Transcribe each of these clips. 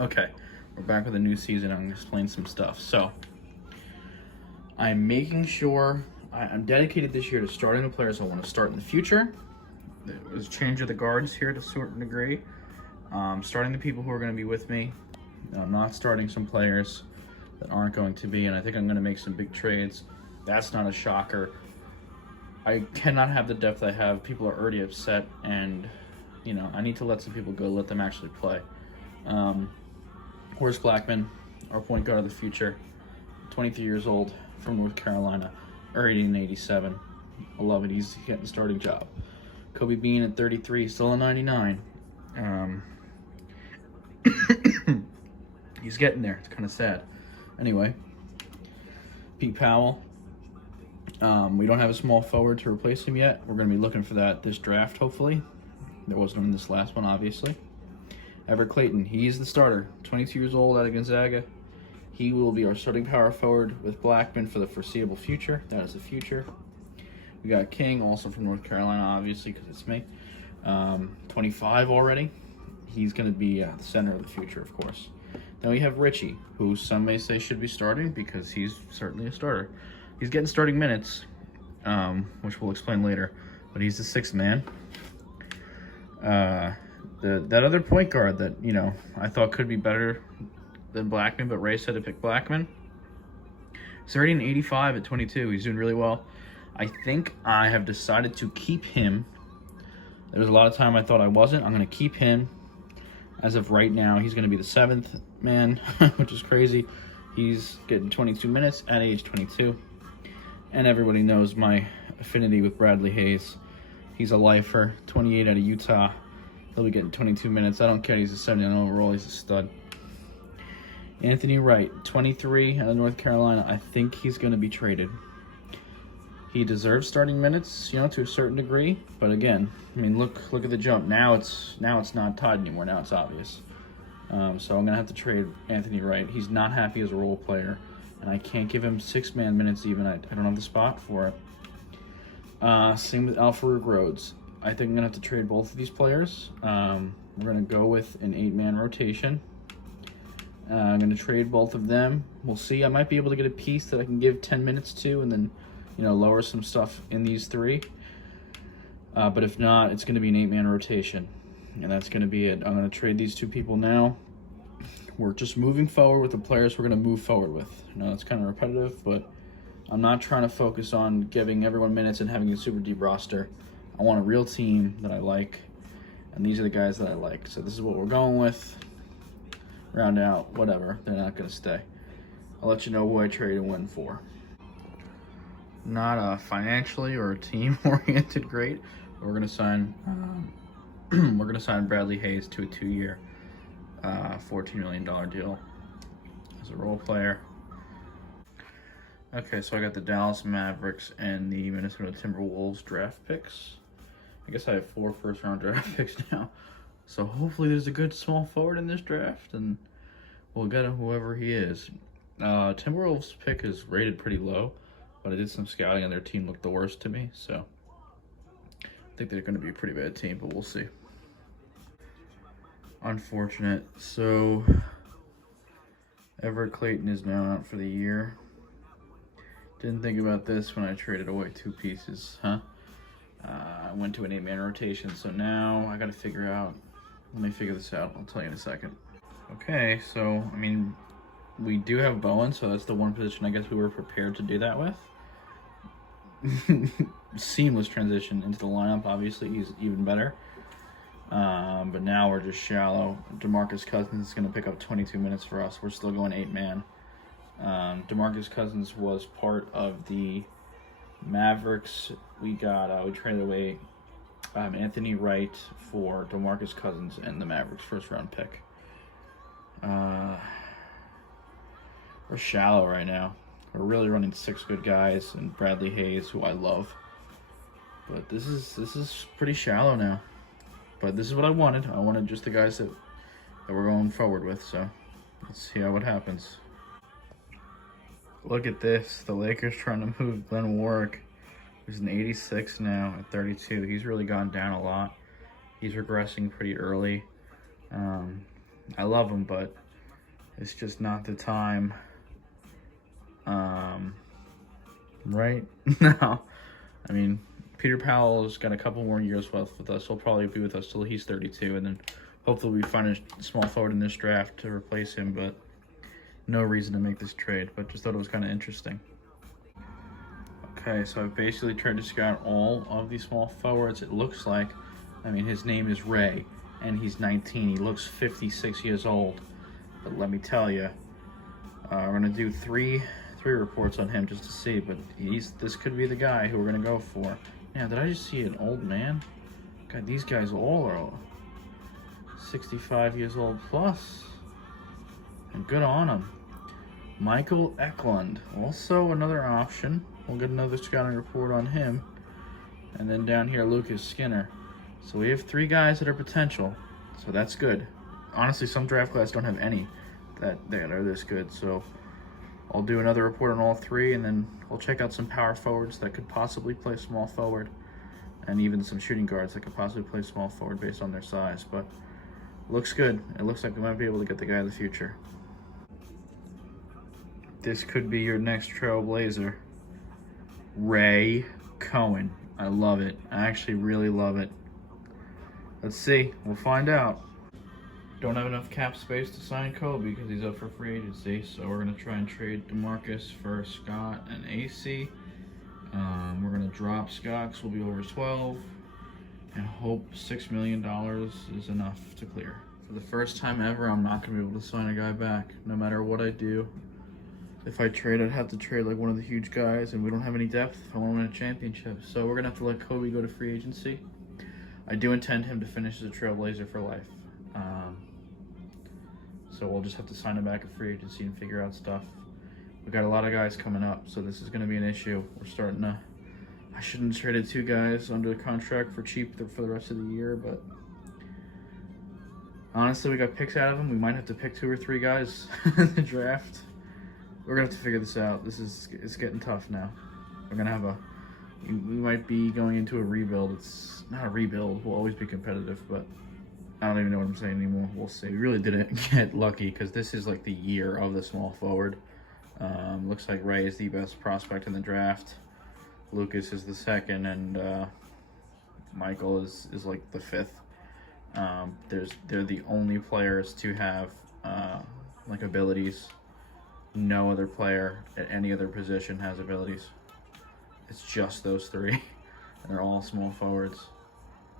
Okay, we're back with a new season. I'm gonna explain some stuff. So, I'm making sure I'm dedicated this year to starting the players I want to start in the future. There's a change of the guards here to a certain degree. Starting the people who are going to be with me. I'm not starting some players that aren't going to be, and I think I'm going to make some big trades. That's not a shocker. I cannot have the depth I have. People are already upset, and I need to let some people go, let them actually play. Horace Blackman, our point guard of the future, 23 years old, from North Carolina, already in 87. I love it. He's getting the starting job. Kobe Bean at 33, still a 99. He's getting there. It's kind of sad. Anyway, Pete Powell. We don't have a small forward to replace him yet. We're going to be looking for that this draft, hopefully. There wasn't one in this last one, obviously. Everett Clayton, he's the starter. 22 years old out of Gonzaga. He will be our starting power forward with Blackman for the foreseeable future. That is the future. We got King, also from North Carolina, obviously, because it's me. 25 already. He's going to be the center of the future, of course. Then we have Richie, who some may say should be starting because he's certainly a starter. He's getting starting minutes, which we'll explain later, but he's the sixth man. That other point guard that, I thought could be better than Blackman, but Ray said to pick Blackman. He's already an 85 at 22. He's doing really well. I think I have decided to keep him. There was a lot of time I thought I wasn't. I'm going to keep him. As of right now, he's going to be the seventh man, which is crazy. He's getting 22 minutes at age 22. And everybody knows my affinity with Bradley Hayes. He's a lifer, 28 out of Utah. He'll be getting 22 minutes. I don't care. He's a 79 overall. He's a stud. Anthony Wright, 23 out of North Carolina. I think he's going to be traded. He deserves starting minutes, to a certain degree. But again, look at the jump. Now it's not tied anymore. Now it's obvious. So I'm gonna have to trade Anthony Wright. He's not happy as a role player, and I can't give him six-man minutes even. I don't have the spot for it. Same with Al-Farouq Rhodes. I think I'm gonna have to trade both of these players. We're gonna go with an 8-man rotation. I'm gonna trade both of them. We'll see. I might be able to get a piece that I can give 10 minutes to, and then lower some stuff in these three. But if not, it's going to be an 8-man rotation. And that's going to be it. I'm going to trade these two people now. We're just moving forward with the players we're going to move forward with. It's kind of repetitive, but I'm not trying to focus on giving everyone minutes and having a super deep roster. I want a real team that I like, and these are the guys that I like. So this is what we're going with. Round out, whatever. They're not going to stay. I'll let you know who I trade and when for. Not financially or team-oriented great. But we're gonna sign. Bradley Hayes to a 2-year, $14 million deal as a role player. Okay, so I got the Dallas Mavericks and the Minnesota Timberwolves draft picks. I guess I have 4 first-round draft picks now. So hopefully there's a good small forward in this draft, and we'll get him whoever he is. Timberwolves pick is rated pretty low. But I did some scouting, and their team looked the worst to me, so I think they're going to be a pretty bad team, but we'll see. Unfortunate. So, Everett Clayton is now out for the year. Didn't think about this when I traded away 2 pieces, huh? I went to an 8-man rotation, so now I got to figure out. Let me figure this out. I'll tell you in a second. Okay, so, we do have Bowen, so that's the one position I guess we were prepared to do that with. Seamless transition into the lineup. Obviously, he's even better. But now we're just shallow. DeMarcus Cousins is going to pick up 22 minutes for us. We're still going 8-man. DeMarcus Cousins was part of the Mavericks. We traded away Anthony Wright for DeMarcus Cousins and the Mavericks first-round pick. We're shallow right now. We're really running 6 good guys and Bradley Hayes, who I love. But this is pretty shallow now. But this is what I wanted. I wanted just the guys that we're going forward with. So let's see how it happens. Look at this. The Lakers trying to move Glenn Warwick, who's an 86 now at 32. He's really gone down a lot. He's regressing pretty early. I love him, but It's just not the time. Right now, I mean, Peter Powell's got a couple more years left with us. He'll probably be with us till he's 32, and then hopefully we find a small forward in this draft to replace him. But no reason to make this trade. But just thought it was kind of interesting. Okay, so I've basically tried to scout all of these small forwards. It looks like, I mean, his name is Ray, and he's 19. He looks 56 years old. But let me tell you, we're gonna do three reports on him just to see. But this could be the guy who we're gonna go for. Now, did I just see an old man? God, these guys all are 65 years old plus, and good on him. Michael Eklund, also another option. We'll get another scouting report on him. And then down here, Lucas Skinner. So we have 3 guys that are potential, so that's good. Honestly, some draft class don't have any that are this good, so I'll do another report on all 3, and then we'll check out some power forwards that could possibly play small forward, and even some shooting guards that could possibly play small forward based on their size. But looks good. It looks like we might be able to get the guy of the future. This could be your next trailblazer. Ray Cohen. I love it. I actually really love it. Let's see. We'll find out. Don't have enough cap space to sign Kobe because he's up for free agency, so we're going to try and trade DeMarcus for Scott and AC. We're going to drop Scott because we'll be over 12, and hope $6 million is enough to clear. For the first time ever, I'm not going to be able to sign a guy back, no matter what I do. If I trade, I'd have to trade like one of the huge guys, and we don't have any depth if I want to win a championship. So we're going to have to let Kobe go to free agency. I do intend him to finish as a Trailblazer for life. So we'll just have to sign him back at free agency and figure out stuff. We've got a lot of guys coming up, so this is going to be an issue. We're starting to... I shouldn't have traded 2 guys under the contract for cheap for the rest of the year, but... honestly, we got picks out of them. We might have to pick 2 or 3 guys in the draft. We're going to have to figure this out. It's getting tough now. We're going to have we might be going into a rebuild. It's not a rebuild. We'll always be competitive, but I don't even know what I'm saying anymore. We'll see. We really didn't get lucky because this is like the year of the small forward. Looks like Ray is the best prospect in the draft. Lucas is the second, and Michael is like the 5th. They're the only players to have like abilities. No other player at any other position has abilities. It's just those 3, and they're all small forwards.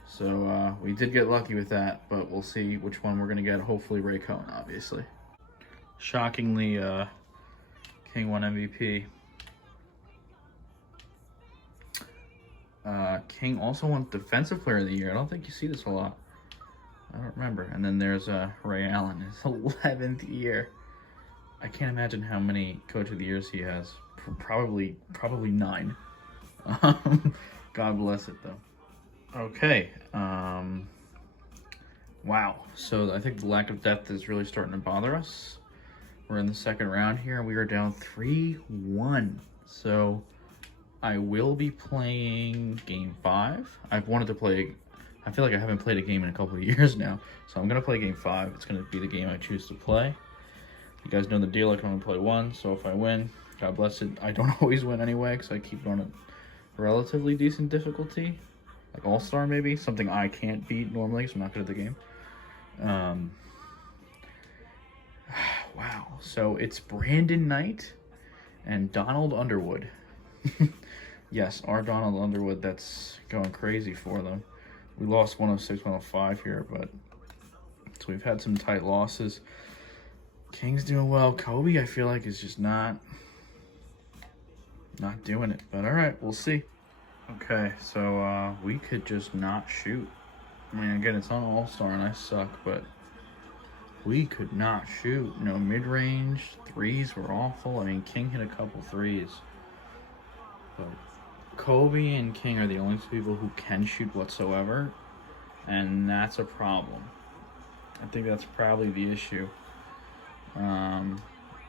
So we did get lucky with that, but we'll see which one we're going to get. Hopefully Ray Cohen, obviously. Shockingly, King won MVP. King also won Defensive Player of the Year. I don't think you see this a lot. I don't remember. And then there's Ray Allen, his 11th year. I can't imagine how many Coach of the Years he has. Probably 9. God bless it, though. Okay. Wow. So I think the lack of depth is really starting to bother us. We're in the second round here, and we are down 3-1. So I will be playing Game 5. I've wanted to play... I feel like I haven't played a game in a couple of years now. So I'm going to play Game 5. It's going to be the game I choose to play. You guys know the deal. I can only play 1, so if I win, God bless it. I don't always win anyway, because I keep it on a relatively decent difficulty. Like All-Star, maybe. Something I can't beat normally, because I'm not good at the game. Wow. So it's Brandon Knight and Donald Underwood. Yes, our Donald Underwood, that's going crazy for them. We lost 106, 105 here, but... so we've had some tight losses. King's doing well. Kobe, I feel like, is just not doing it. But all right, we'll see. Okay, so we could just not shoot. I mean, again, it's not All-Star and I suck, but we could not shoot. No mid-range. 3s were awful. I mean, King hit a couple 3s. But Kobe and King are the only 2 people who can shoot whatsoever, and that's a problem. I think that's probably the issue.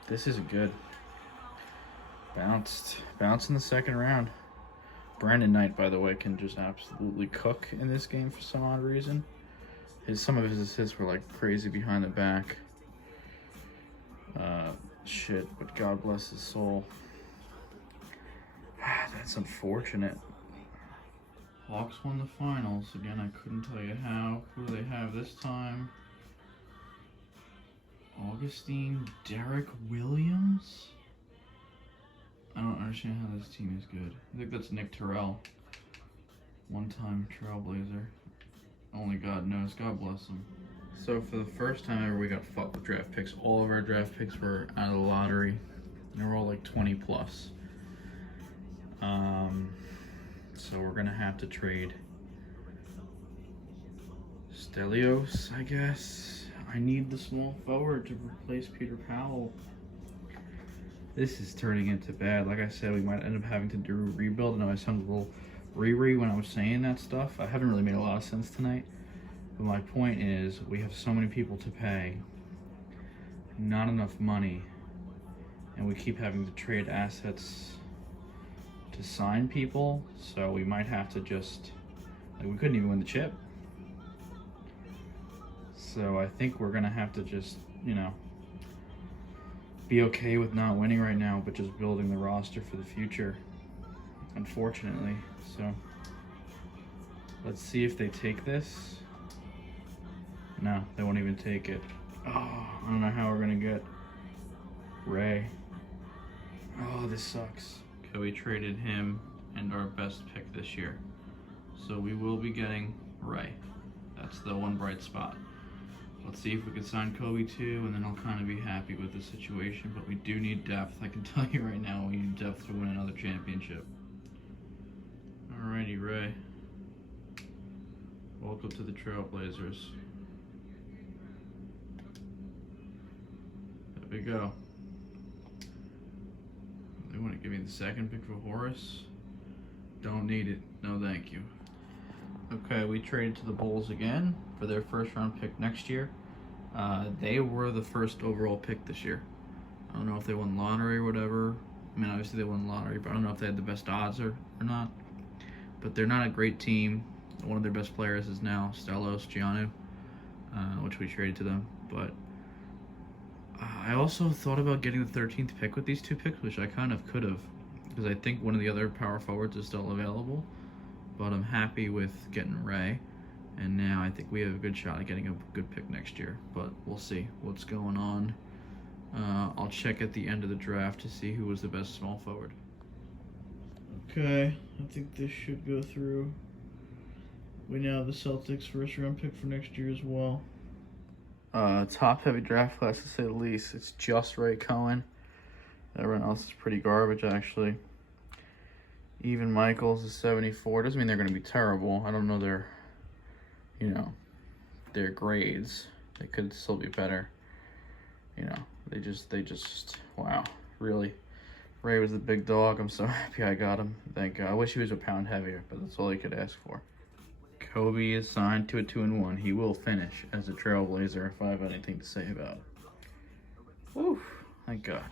This is good. Bounced in the second round. Brandon Knight, by the way, can just absolutely cook in this game for some odd reason. Some of his assists were like crazy behind the back. Shit, but God bless his soul. That's unfortunate. Hawks won the finals. Again, I couldn't tell you how. Who do they have this time? Augustine, Derek Williams? I don't understand how this team is good. I think that's Nick Terrell. One-time Trailblazer. Only God knows. God bless him. So for the first time ever, we got fucked with draft picks. All of our draft picks were out of the lottery. They were all like 20 plus. So we're gonna have to trade Stelios, I guess. I need the small forward to replace Peter Powell. This is turning into bad. Like I said, we might end up having to do a rebuild. I know I sounded a little re when I was saying that stuff. I haven't really made a lot of sense tonight. But my point is, we have so many people to pay, not enough money, and we keep having to trade assets to sign people, so we might have to just, like, we couldn't even win the chip. So I think we're gonna have to just, you know, be okay with not winning right now, but just building the roster for the future, unfortunately. So let's see if they take this. No, they won't even take it. Oh, I don't know how we're gonna get Ray. Oh, this sucks. Okay, we traded him and our best pick this year. So we will be getting Ray. That's the one bright spot. Let's see if we can sign Kobe too, and then I'll kind of be happy with the situation. But we do need depth. I can tell you right now, we need depth to win another championship. Alrighty, Ray. Welcome to the Trailblazers. There we go. They want to give me the second pick for Horace. Don't need it. No, thank you. Okay, we traded to the Bulls again for their first round pick next year. They were the first overall pick this year. I don't know if they won lottery or whatever. I mean, obviously they won lottery, but I don't know if they had the best odds or not. But they're not a great team. One of their best players is now Stelios Giannou, which we traded to them. But I also thought about getting the 13th pick with these two picks, which I kind of could have, because I think one of the other power forwards is still available. But I'm happy with getting Ray, and now I think we have a good shot at getting a good pick next year. But we'll see what's going on. I'll check at the end of the draft to see who was the best small forward. Okay, I think this should go through. We now have the Celtics first round pick for next year as well. Top heavy draft class to say the least. It's just Ray Cohen. Everyone else is pretty garbage, actually. Even Michaels is 74. Doesn't mean they're going to be terrible. I don't know their, their grades. They could still be better. They just, wow, really. Ray was the big dog. I'm so happy I got him. Thank God. I wish he was a pound heavier, but that's all he could ask for. Kobe is signed to a 2-1. He will finish as a Trailblazer if I have anything to say about it. Whew, thank God.